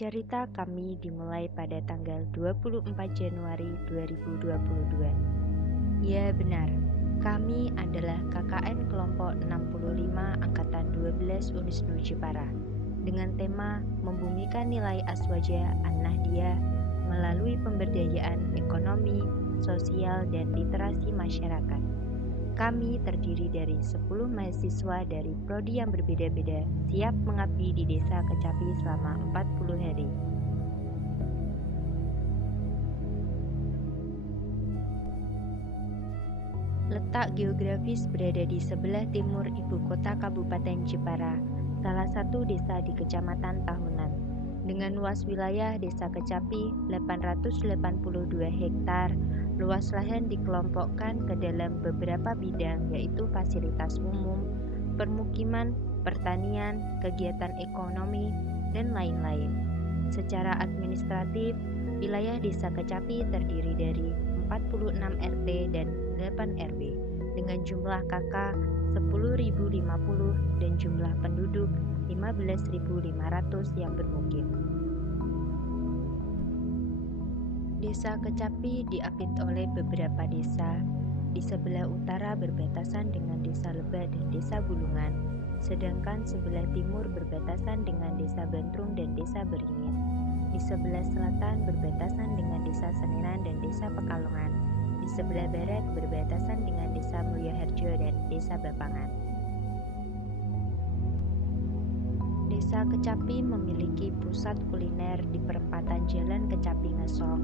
Cerita kami dimulai pada tanggal 24 Januari 2022. Ya benar, kami adalah KKN kelompok 65 Angkatan 12 Unisnu Jepara dengan tema membumikan nilai Aswaja An-Nahdiyah melalui pemberdayaan ekonomi, sosial, dan literasi masyarakat. Kami terdiri dari 10 mahasiswa dari prodi yang berbeda-beda siap mengabdi di Desa Kecapi selama 40 hari. Letak geografis berada di sebelah timur ibu kota Kabupaten Jepara, salah satu desa di Kecamatan Tahunan. Dengan luas wilayah Desa Kecapi 882 hektar, luas lahan dikelompokkan ke dalam beberapa bidang yaitu fasilitas umum, permukiman, pertanian, kegiatan ekonomi, dan lain-lain. Secara administratif, wilayah Desa Kecapi terdiri dari 46 RT dan 8 RW dengan jumlah KK 10.050 dan jumlah penduduk 15.500 yang bermukim. Desa Kecapi diapit oleh beberapa desa. Di sebelah utara berbatasan dengan Desa Lebak dan Desa Bulungan, sedangkan sebelah timur berbatasan dengan Desa Bantrung dan Desa Beringin. Di sebelah selatan berbatasan dengan Desa Seniran dan Desa Pekalongan. Di sebelah barat berbatasan dengan Desa Mulyoharjo dan Desa Bapangan. Desa Kecapi memiliki pusat kuliner di perempatan Jalan Kecapi Ngesong.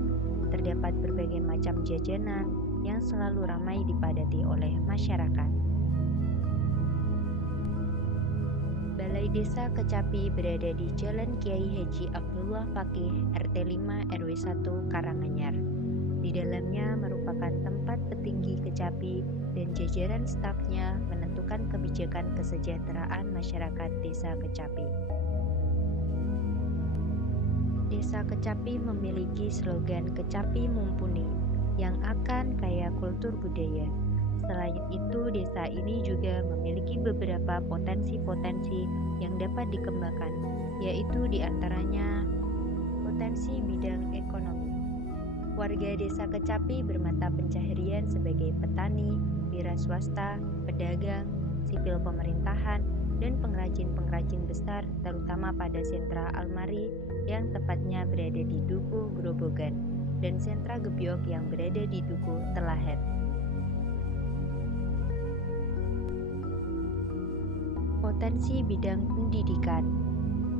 Terdapat berbagai macam jajanan yang selalu ramai dipadati oleh masyarakat. Balai Desa Kecapi berada di Jalan Kiai Haji Abdullah Fakih RT 5 RW 1 Karanganyar. Di dalamnya merupakan tempat petinggi Kecapi dan jajaran stafnya menentukan kebijakan kesejahteraan masyarakat Desa Kecapi. Desa Kecapi memiliki slogan Kecapi Mumpuni yang akan kaya kultur budaya. Selain itu, desa ini juga memiliki beberapa potensi-potensi yang dapat dikembangkan, yaitu diantaranya potensi bidang ekonomi. Warga Desa Kecapi bermata pencaharian sebagai petani, wira swasta, pedagang, sipil pemerintahan, dan pengrajin-pengrajin besar terutama pada sentra almari yang tepatnya berada di Dukuh Grobogan dan sentra gebyok yang berada di Dukuh Telahet. Potensi bidang pendidikan.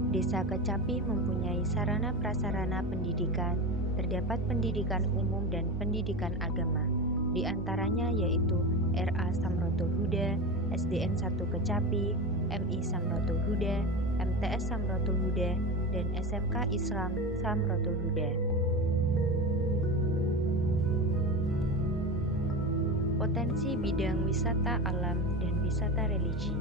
Desa Kecapi mempunyai sarana prasarana pendidikan, terdapat pendidikan umum dan pendidikan agama. Di antaranya yaitu RA Samrotul Huda, SDN 1 Kecapi, MI Samrotul Huda, MTS Samrotul Huda, dan SMK Islam Samrotul Huda. Potensi bidang wisata alam dan wisata religi.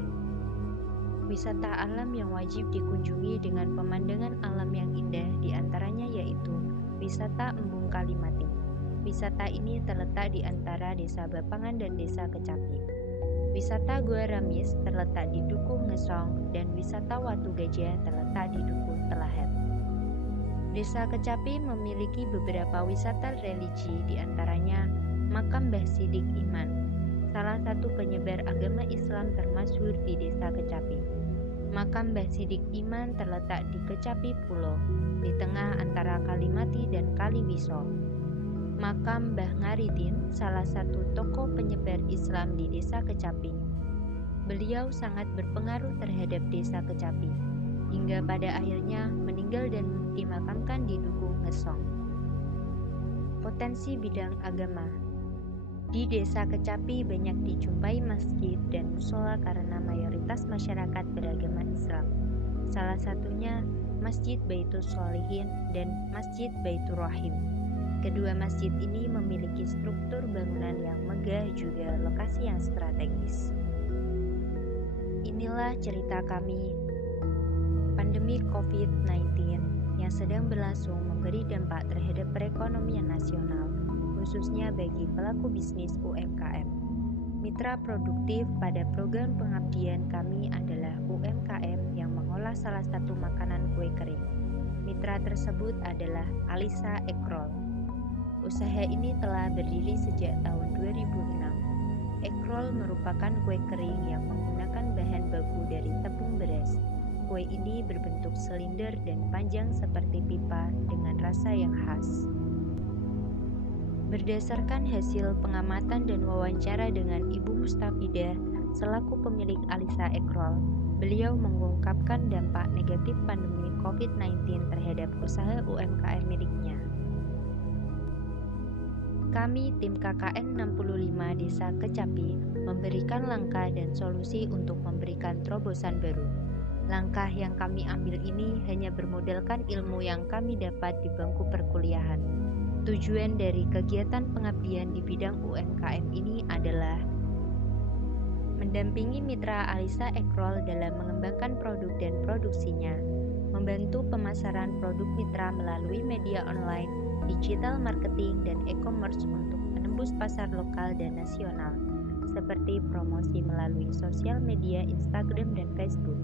Wisata alam yang wajib dikunjungi dengan pemandangan alam yang indah diantaranya yaitu wisata Embung Kalimati. Wisata ini terletak di antara Desa Bapangan dan Desa Kecapi. Wisata Gua Ramis terletak di Dukuh Ngesong dan wisata Watu Gajah terletak di Dukuh Telahet. Desa Kecapi memiliki beberapa wisata religi diantaranya Makam Mbah Sidik Iman, salah satu penyebar agama Islam termasyhur di Desa Kecapi. Makam Mbah Sidik Iman terletak di Kecapi Pulo, di tengah antara Kalimati dan Kaliwiso. Makam Mbah Ngaridin, salah satu tokoh penyebar Islam di Desa Kecapi. Beliau sangat berpengaruh terhadap Desa Kecapi, hingga pada akhirnya meninggal dan dimakamkan di Dukuh Ngesong. Potensi bidang agama. Di Desa Kecapi banyak dijumpai masjid dan musola karena mayoritas masyarakat beragama Islam. Salah satunya Masjid Baitul Sholihin dan Masjid Baitur Rahim. Kedua masjid ini memiliki struktur bangunan yang megah juga lokasi yang strategis. Inilah cerita kami. Pandemi COVID-19 yang sedang berlangsung memberi dampak terhadap perekonomian nasional, khususnya bagi pelaku bisnis UMKM. Mitra produktif pada program pengabdian kami adalah UMKM yang mengolah salah satu makanan kue kering. Mitra tersebut adalah Alisa Ekrol. Usaha ini telah berdiri sejak tahun 2006. Ekrol merupakan kue kering yang menggunakan bahan baku dari tepung beras. Kue ini berbentuk silinder dan panjang seperti pipa dengan rasa yang khas. Berdasarkan hasil pengamatan dan wawancara dengan Ibu Mustafidah selaku pemilik Alisa Ekrol, beliau mengungkapkan dampak negatif pandemi COVID-19 terhadap usaha UMKM miliknya. Kami tim KKN 65 Desa Kecapi memberikan langkah dan solusi untuk memberikan terobosan baru. Langkah yang kami ambil ini hanya bermodalkan ilmu yang kami dapat di bangku perkuliahan. Tujuan dari kegiatan pengabdian di bidang UMKM ini adalah mendampingi mitra Alisa Ekrol dalam mengembangkan produk dan produksinya, membantu pemasaran produk mitra melalui media online, digital marketing, dan e-commerce untuk menembus pasar lokal dan nasional, seperti promosi melalui sosial media Instagram dan Facebook,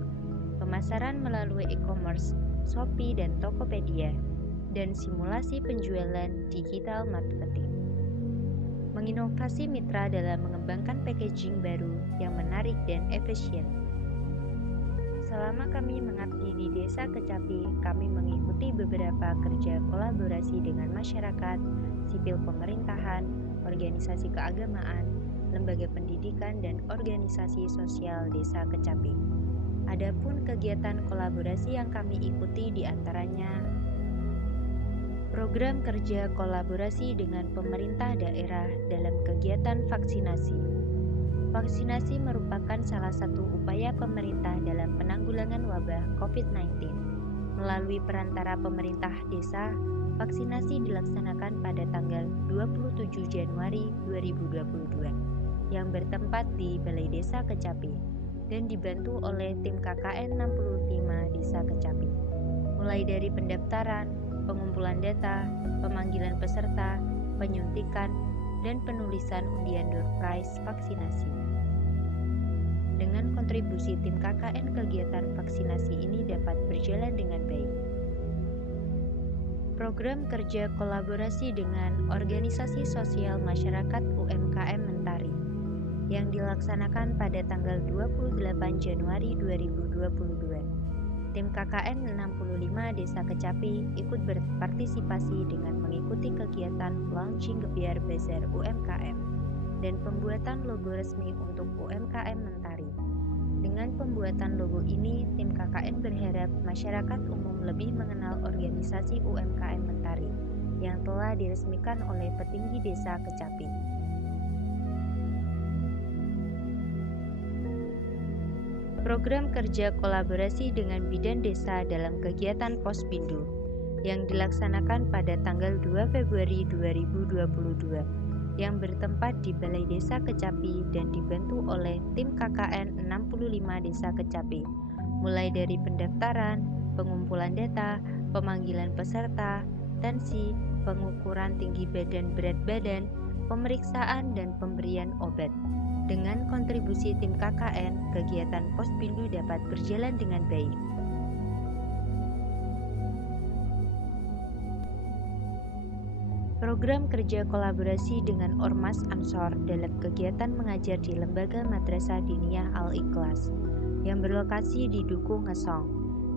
pemasaran melalui e-commerce, Shopee dan Tokopedia, dan simulasi penjualan digital marketing. Menginovasi mitra dalam mengembangkan packaging baru yang menarik dan efisien. Selama kami mengabdi di Desa Kecapi, kami mengikuti beberapa kerja kolaborasi dengan masyarakat, sipil pemerintahan, organisasi keagamaan, lembaga pendidikan, dan organisasi sosial Desa Kecapi. Adapun kegiatan kolaborasi yang kami ikuti diantaranya program kerja kolaborasi dengan pemerintah daerah dalam kegiatan vaksinasi. Vaksinasi merupakan salah satu upaya pemerintah dalam penanggulangan wabah COVID-19. Melalui perantara pemerintah desa, vaksinasi dilaksanakan pada tanggal 27 Januari 2022 yang bertempat di Balai Desa Kecapi dan dibantu oleh tim KKN 65 Desa Kecapi. Mulai dari pendaftaran, pengumpulan data, pemanggilan peserta, penyuntikan, dan penulisan undian door prize vaksinasi. Dengan kontribusi tim KKN, kegiatan vaksinasi ini dapat berjalan dengan baik. Program kerja kolaborasi dengan organisasi sosial masyarakat UMKM Mentari yang dilaksanakan pada tanggal 28 Januari 2022. Tim KKN 65 Desa Kecapi ikut berpartisipasi dengan mengikuti kegiatan launching Gebiar Bazar UMKM dan pembuatan logo resmi untuk UMKM Mentari. Dengan pembuatan logo ini, tim KKN berharap masyarakat umum lebih mengenal organisasi UMKM Mentari yang telah diresmikan oleh petinggi Desa Kecapi. Program kerja kolaborasi dengan bidan desa dalam kegiatan Posbindu yang dilaksanakan pada tanggal 2 Februari 2022 yang bertempat di Balai Desa Kecapi dan dibantu oleh tim KKN 65 Desa Kecapi, mulai dari pendaftaran, pengumpulan data, pemanggilan peserta, tensi, pengukuran tinggi badan berat badan, pemeriksaan dan pemberian obat. Dengan kontribusi tim KKN, kegiatan Posbindu dapat berjalan dengan baik. Program kerja kolaborasi dengan Ormas Ansor dalam kegiatan mengajar di Lembaga Madrasah Diniyah Al-Ikhlas yang berlokasi di Dukuh Ngesong.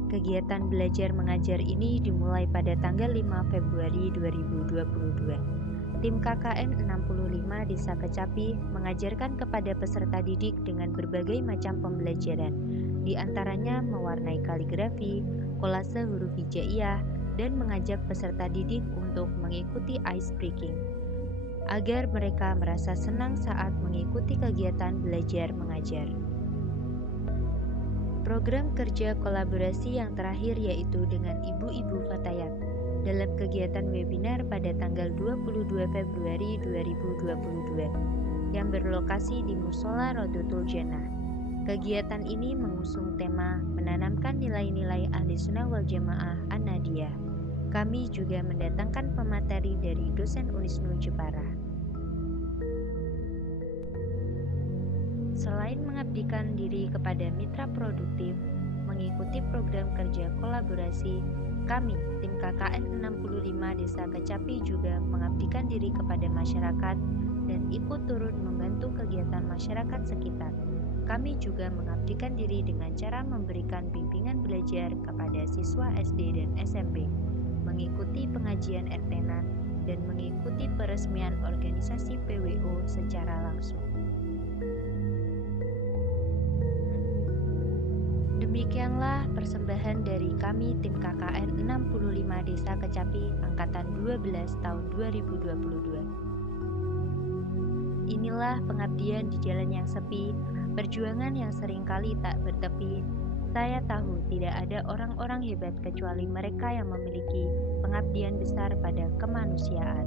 Kegiatan belajar mengajar ini dimulai pada tanggal 5 Februari 2022. Tim KKN 65 Desa Kecapi mengajarkan kepada peserta didik dengan berbagai macam pembelajaran, di antaranya mewarnai kaligrafi, kolase huruf hijaiyah, dan mengajak peserta didik untuk mengikuti ice breaking, agar mereka merasa senang saat mengikuti kegiatan belajar mengajar. Program kerja kolaborasi yang terakhir yaitu dengan Ibu-Ibu Fatayat dalam kegiatan webinar pada tanggal 22 Februari 2022 yang berlokasi di Musola Rodotul Jannah. Kegiatan ini mengusung tema menanamkan nilai-nilai Ahli Sunnah wal Jamaah An-Nadiyah. Kami juga mendatangkan pemateri dari dosen Unisnu Jepara. Selain mengabdikan diri kepada mitra produktif, mengikuti program kerja kolaborasi, Kami, tim KKN 65 Desa Kecapi juga mengabdikan diri kepada masyarakat dan ikut turut membantu kegiatan masyarakat sekitar. Kami juga mengabdikan diri dengan cara memberikan bimbingan belajar kepada siswa SD dan SMP, mengikuti pengajian RT-NAN, dan mengikuti peresmian organisasi PWO secara langsung. Demikianlah persembahan dari kami tim KKN 65 Desa Kecapi Angkatan 12 tahun 2022. Inilah pengabdian di jalan yang sepi, perjuangan yang seringkali tak bertepi. Saya tahu tidak ada orang-orang hebat kecuali mereka yang memiliki pengabdian besar pada kemanusiaan.